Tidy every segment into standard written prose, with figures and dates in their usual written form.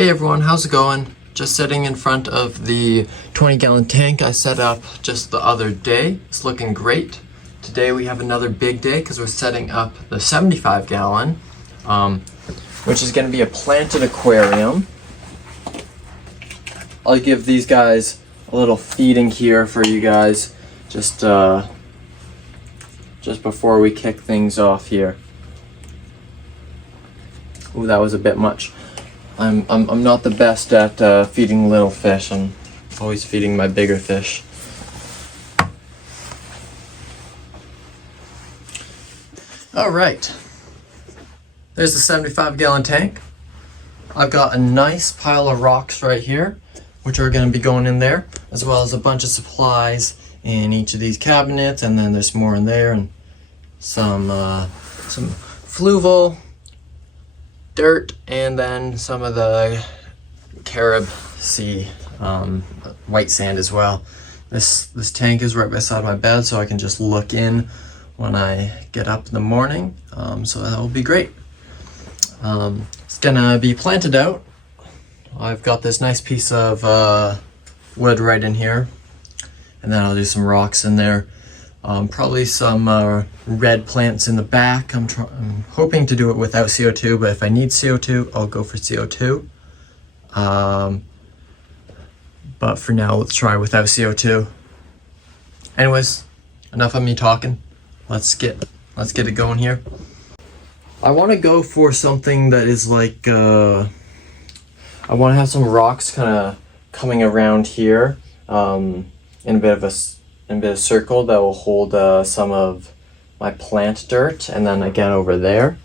Hey everyone, how's it going? Just sitting in front of the 20-gallon tank I set up just the other day. It's looking great. Today we have another big day because we're setting up the 75-gallon, which is going to be a planted aquarium. I'll give these guys a little feeding here for you guys just before we kick things off here. Ooh, that was a bit much. I'm not the best at feeding little fish. I'm always feeding my bigger fish. All right, there's the 75-gallon tank. I've got a nice pile of rocks right here, which are going to be going in there, as well as a bunch of supplies in each of these cabinets, and then there's more in there, and some fluval, dirt, and then some of the Carib Sea white sand as well. This tank is right beside my bed, so I can just look in when I get up in the morning, so that will be great. It's gonna be planted out. I've got this nice piece of wood right in here, and then I'll do some rocks in there. Probably some red plants in the back. I'm hoping to do it without CO2, but if I need CO2, I'll go for CO2. But for now, let's try without CO2. Anyways, enough of me talking. Let's get it going here. I want to go for something that is like I want to have some rocks kind of coming around here in a bit of circle that will hold some of my plant dirt, and then again over there,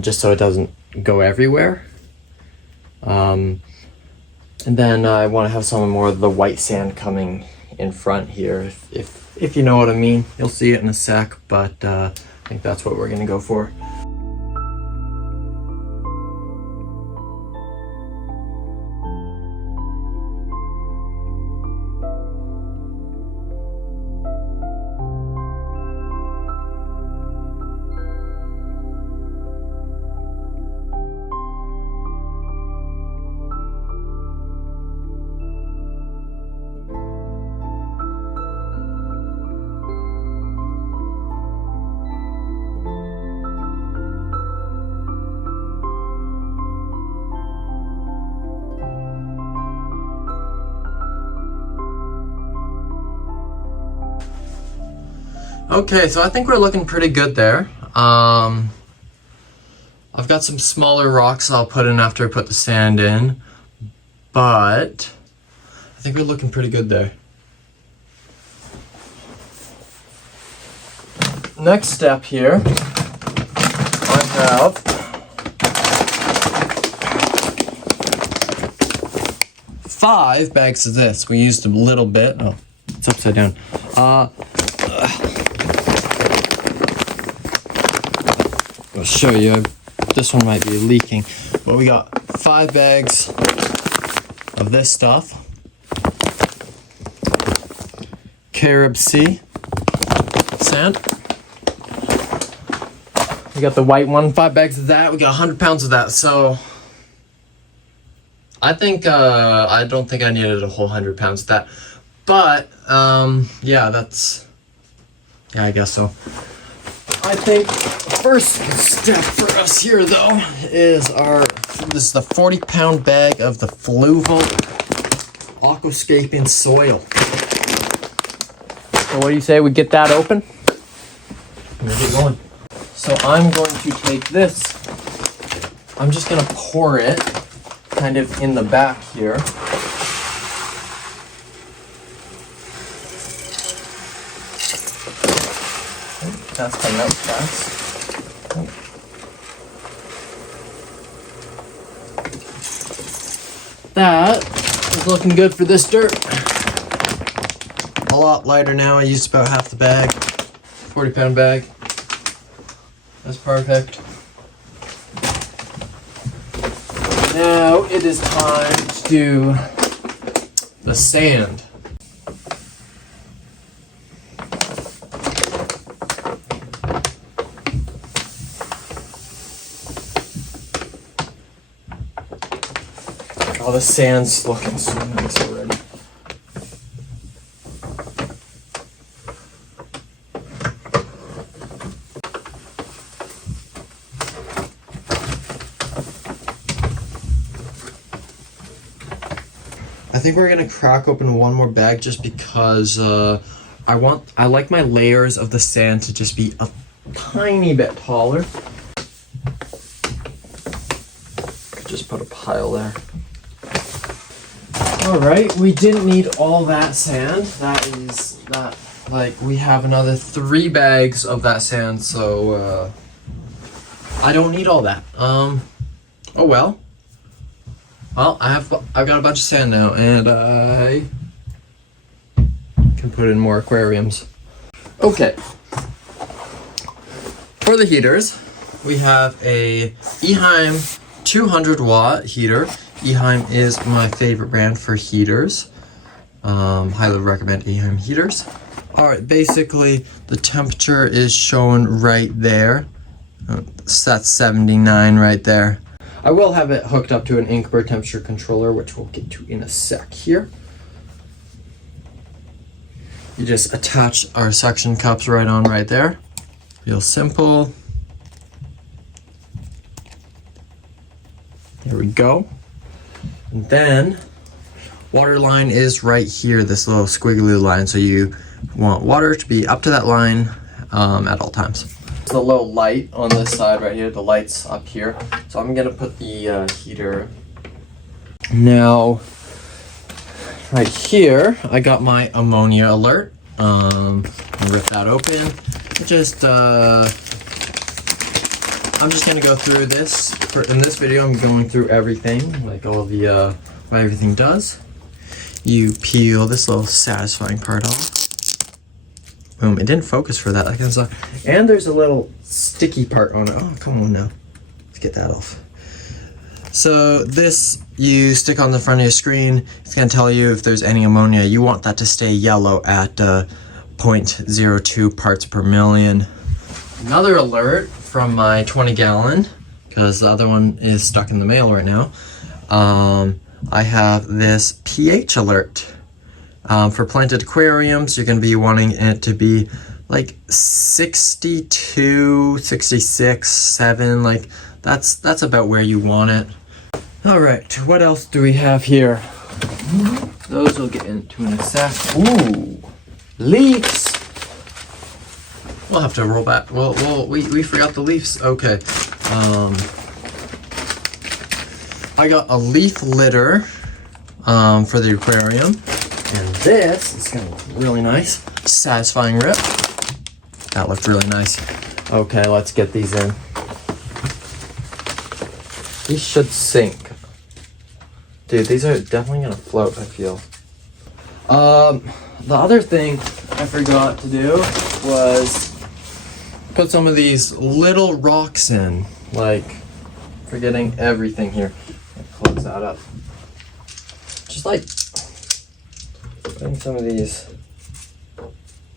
just so it doesn't go everywhere. And then I want to have some more of the white sand coming in front here, if you know what I mean. You'll see it in a sec, but I think that's what we're gonna go for. Okay, so I think we're looking pretty good there. I've got some smaller rocks I'll put in after I put the sand in, but I think we're looking pretty good there. Next step here, I have 5 bags of this. We used a little bit. Oh, it's upside down. I'll show you. This one might be leaking, but we got 5 bags of this stuff. Carib Sea sand. We got the white one, 5 bags of that. We got 100 pounds of that. So I think I don't think I needed a whole 100 pounds of that, but yeah, I guess so. I think the first step for us here, though, is this is the 40-pound bag of the fluval aquascaping soil. So what do you say we get that open? Let's get going. So I'm going to take this. I'm just going to pour it kind of in the back here. That's coming out fast. That is looking good for this dirt. A lot lighter now. I used about half the bag. 40-pound bag. That's perfect. Now it is time to do the sand. Oh, the sand's looking so nice already. I think we're gonna crack open one more bag just because I like my layers of the sand to just be a tiny bit taller. Just put a pile there. All right, we didn't need all that sand. We have another 3 bags of that sand, so I don't need all that. Oh well. Well, I've got a bunch of sand now, and I can put in more aquariums. Okay. For the heaters, we have a Eheim 200 watt heater. Eheim is my favorite brand for heaters. Highly recommend Eheim heaters. Alright, basically the temperature is shown right there. So that's 79 right there. I will have it hooked up to an Inkbird temperature controller, which we'll get to in a sec here. You just attach our suction cups right on right there. Real simple. There we go. And then water line is right here, this little squiggly line. So you want water to be up to that line at all times. The little light on this side right here, the light's up here. So I'm gonna put the heater. Now, right here, I got my ammonia alert. Rip that open. I'm just gonna go through this. In this video, I'm going through everything, like all the, what everything does. You peel this little satisfying part off. Boom, it didn't focus for that. That kind of stuff. And there's a little sticky part on it. Oh, come on now. Let's get that off. So this you stick on the front of your screen. It's going to tell you if there's any ammonia. You want that to stay yellow at 0.02 parts per million. Another alert from my 20 gallon, because the other one is stuck in the mail right now. I have this pH alert. For planted aquariums, you're going to be wanting it to be like 62, 66, 7, like that's about where you want it. All right, what else do we have here? Those we'll get into in a sec. Ooh, leaves. We'll have to roll back. Well, we forgot the leaves. Okay. I got a leaf litter for the aquarium. And this is going to look really nice. Satisfying rip. That looked really nice. Okay, let's get these in. These should sink. Dude, these are definitely going to float, I feel. The other thing I forgot to do was put some of these little rocks in. Like, forgetting everything here. Close that up. Just like putting some of these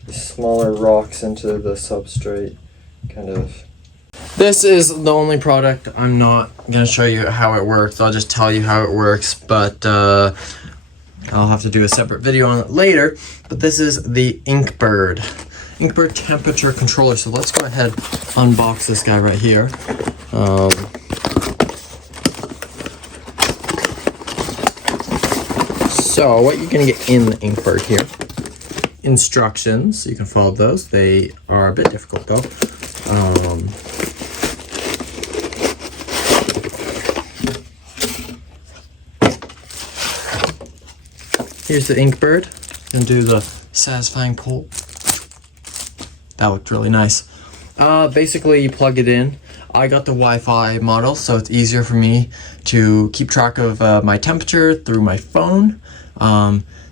smaller rocks into the substrate, kind of. This is the only product. I'm not going to show you how it works. I'll just tell you how it works, but I'll have to do a separate video on it later. But this is the Inkbird temperature controller. So let's go ahead, unbox this guy right here. So what you're going to get in the Inkbird here, instructions, you can follow those. They are a bit difficult though. Here's the Inkbird. You can do the satisfying pull. That looked really nice. Basically you plug it in. I got the Wi-Fi model, so it's easier for me to keep track of my temperature through my phone.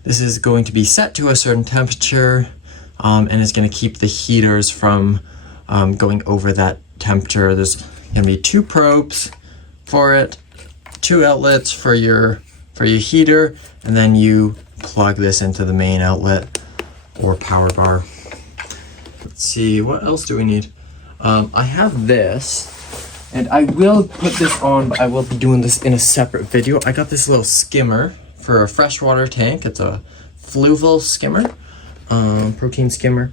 This is going to be set to a certain temperature, and it's going to keep the heaters from going over that temperature. There's going to be 2 probes for it, 2 outlets for your heater, and then you plug this into the main outlet or power bar. Let's see, what else do we need? I have this. And I will put this on, but I will be doing this in a separate video. I got this little skimmer for a freshwater tank. It's a fluval skimmer, protein skimmer.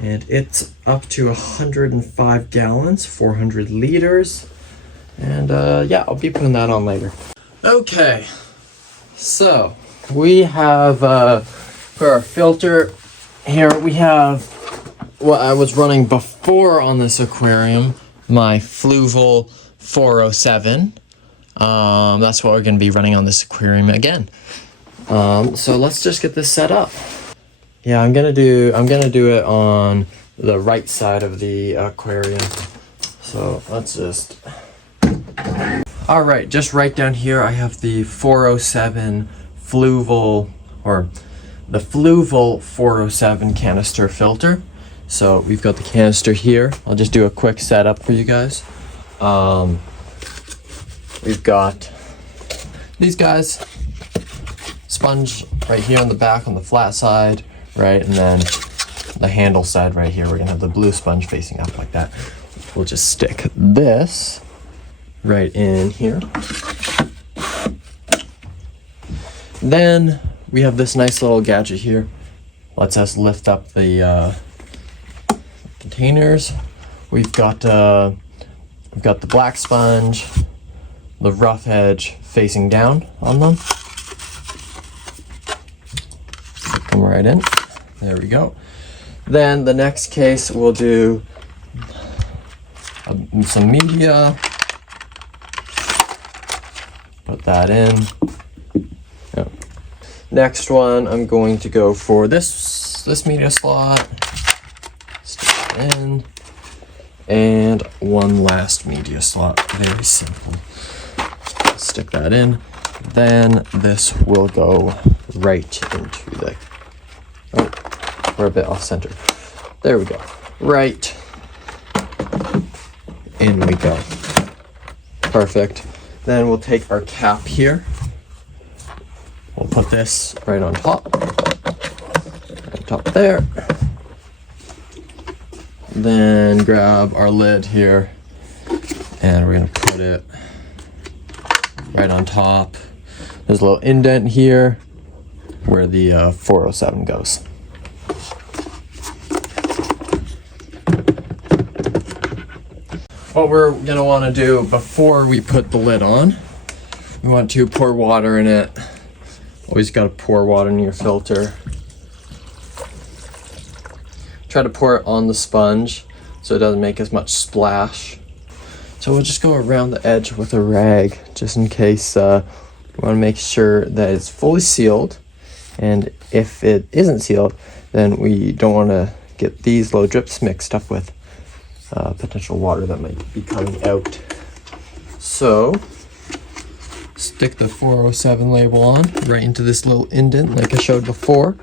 And it's up to 105 gallons, 400 liters. And yeah, I'll be putting that on later. Okay, so we have, for our filter here, we have what I was running before on this aquarium, my Fluval 407. That's what we're going to be running on this aquarium again. So let's just get this set up. Yeah, I'm gonna do it on the right side of the aquarium. So let's just. All right, just right down here, I have the 407 Fluval, or the Fluval 407 canister filter. So we've got the canister here. I'll just do a quick setup for you guys. We've got these guys, sponge right here on the back on the flat side, right? And then the handle side right here, we're gonna have the blue sponge facing up like that. We'll just stick this right in here. Then we have this nice little gadget here. Lets us lift up the containers. We've got the black sponge, the rough edge facing down on them. Come right in. There we go. Then the next case we'll do some media. Put that in. Yep. Next one, I'm going to go for this media slot. Stick it in. And one last media slot. Very simple. Stick that in. Then this will go right into the. Oh, we're a bit off center. There we go. Right. In we go. Perfect. Then we'll take our cap here. We'll put this right on top. On top there. Then grab our lid here. And we're going to put it right on top. There's a little indent here where the 407 goes. What we're going to want to do before we put the lid on, we want to pour water in it. Always got to pour water in your filter. Try to pour it on the sponge so it doesn't make as much splash. So we'll just go around the edge with a rag just in case. We want to make sure that it's fully sealed. And if it isn't sealed, then we don't want to get these low drips mixed up with potential water that might be coming out. So stick the 407 label on right into this little indent like I showed before.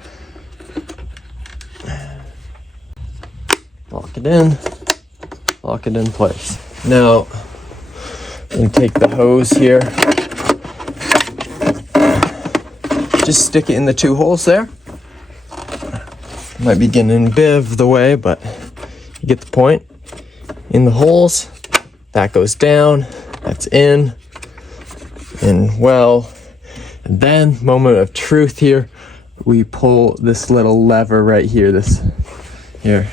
Lock it in place. Now we take the hose here, just stick it in the two holes there. Might be getting a bit of the way, but you get the point. In the holes, that goes down, that's in well. And then, moment of truth here, we pull this little lever right here, here,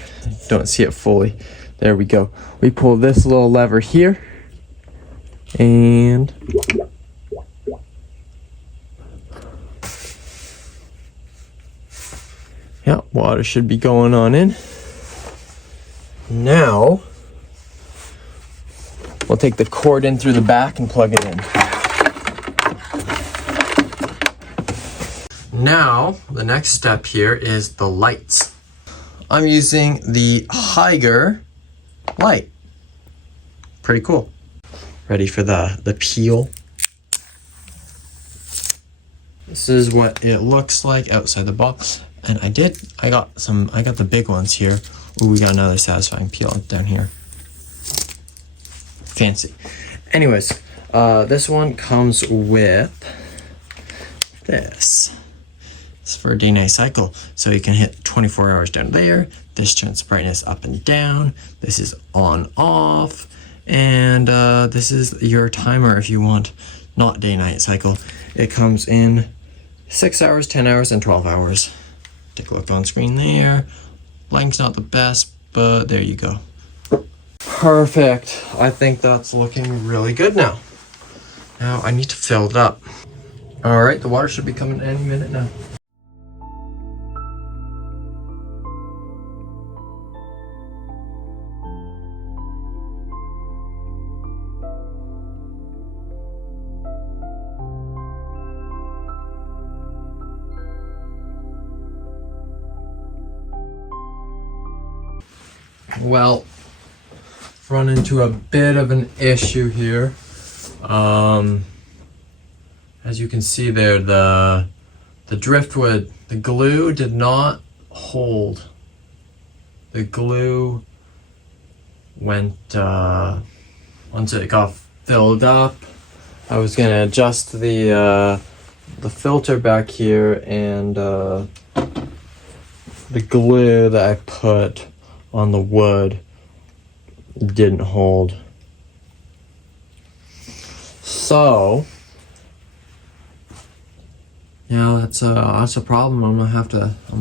don't see it fully. There we go. We pull this little lever here, and yeah, water should be going on in. Now, we'll take the cord in through the back and plug it in. Now, the next step here is the lights. I'm using the Higer light. Pretty cool. Ready for the peel. This is what it looks like outside the box. And I got the big ones here. Ooh, we got another satisfying peel down here. Fancy. Anyways, this one comes with this. It's for a day-night cycle. So you can hit 24 hours down there. This turns brightness up and down. This is on off. And this is your timer if you want not day-night cycle. It comes in 6 hours, 10 hours, and 12 hours. Take a look on screen there. Lighting's not the best, but there you go. Perfect. I think that's looking really good now. Now I need to fill it up. All right, the water should be coming any minute now. Well, run into a bit of an issue here. As you can see there, the driftwood, the glue did not hold. The glue went, once it got filled up, I was gonna adjust the filter back here, and the glue that I put on the wood didn't hold. So yeah, that's a problem. I'm gonna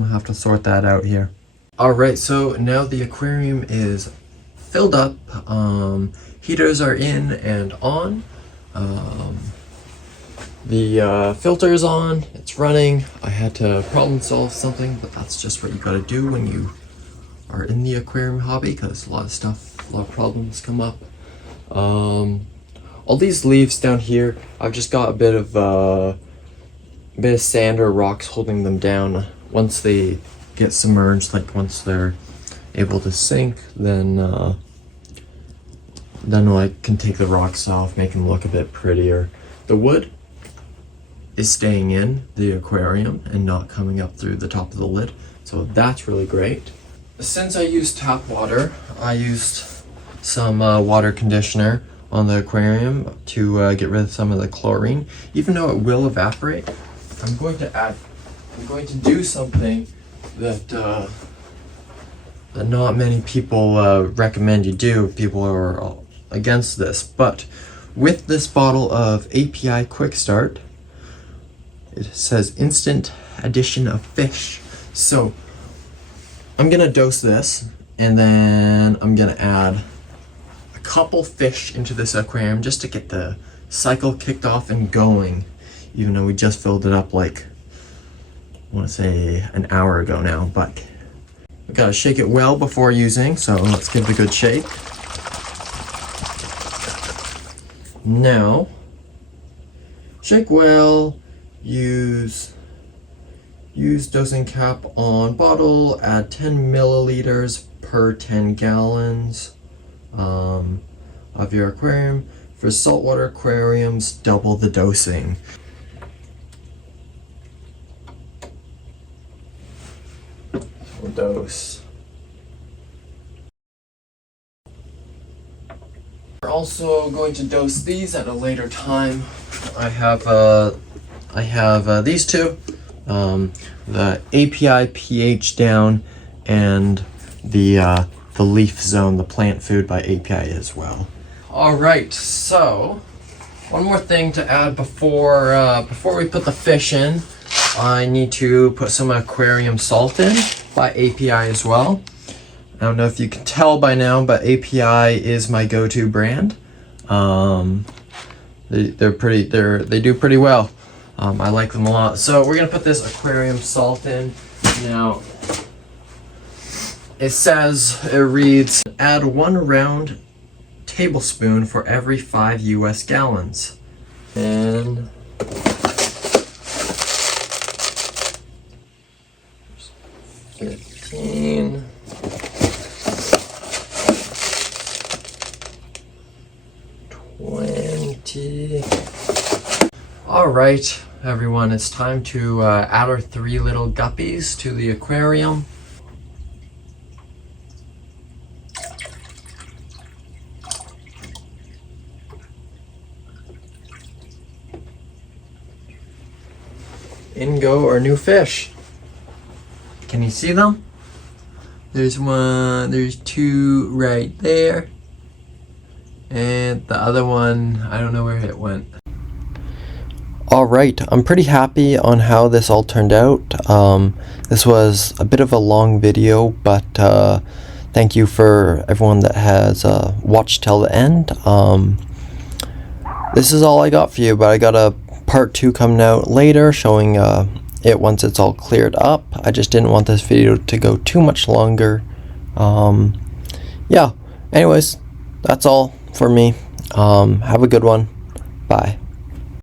have to sort that out here. All right, so now the aquarium is filled up. Heaters are in and on. The filter is on. It's running. I had to problem solve something, but that's just what you gotta do when you are in the aquarium hobby, because a lot of problems come up. All these leaves down here, I've just got a bit of sand or rocks holding them down. Once they get submerged, like once they're able to sink, then I can take the rocks off, make them look a bit prettier. The wood is staying in the aquarium and not coming up through the top of the lid, so that's really great. Since I used tap water, I used some water conditioner on the aquarium to get rid of some of the chlorine. Even though it will evaporate, I'm going to do something that not many people recommend you do. People are against this, but with this bottle of API Quick Start, it says instant addition of fish. So I'm gonna dose this, and then I'm gonna add a couple fish into this aquarium just to get the cycle kicked off and going, even though we just filled it up like, I want to say an hour ago now. But we gotta shake it well before using, so let's give it a good shake. Now, shake well, use dosing cap on bottle, add 10 milliliters per 10 gallons of your aquarium. For saltwater aquariums, double the dosing. So dose. We're also going to dose these at a later time. I have these two. The API pH down, and the leaf zone, the plant food by API as well. All right, so one more thing to add before we put the fish in. I need to put some aquarium salt in by API as well. I don't know if you can tell by now, but API is my go-to brand. They do pretty well. I like them a lot. So we're gonna put this aquarium salt in. Now, it reads, add 1 round tablespoon for every 5 US gallons. And 15. 20. All right, everyone, it's time to add our 3 little guppies to the aquarium. In go our new fish. Can you see them? There's 1, there's 2 right there. And the other one, I don't know where it went. Alright, I'm pretty happy on how this all turned out. This was a bit of a long video, but thank you for everyone that has watched till the end. This is all I got for you, but I got a part 2 coming out later showing it once it's all cleared up. I just didn't want this video to go too much longer. Yeah, anyways, that's all for me. Have a good one. Bye.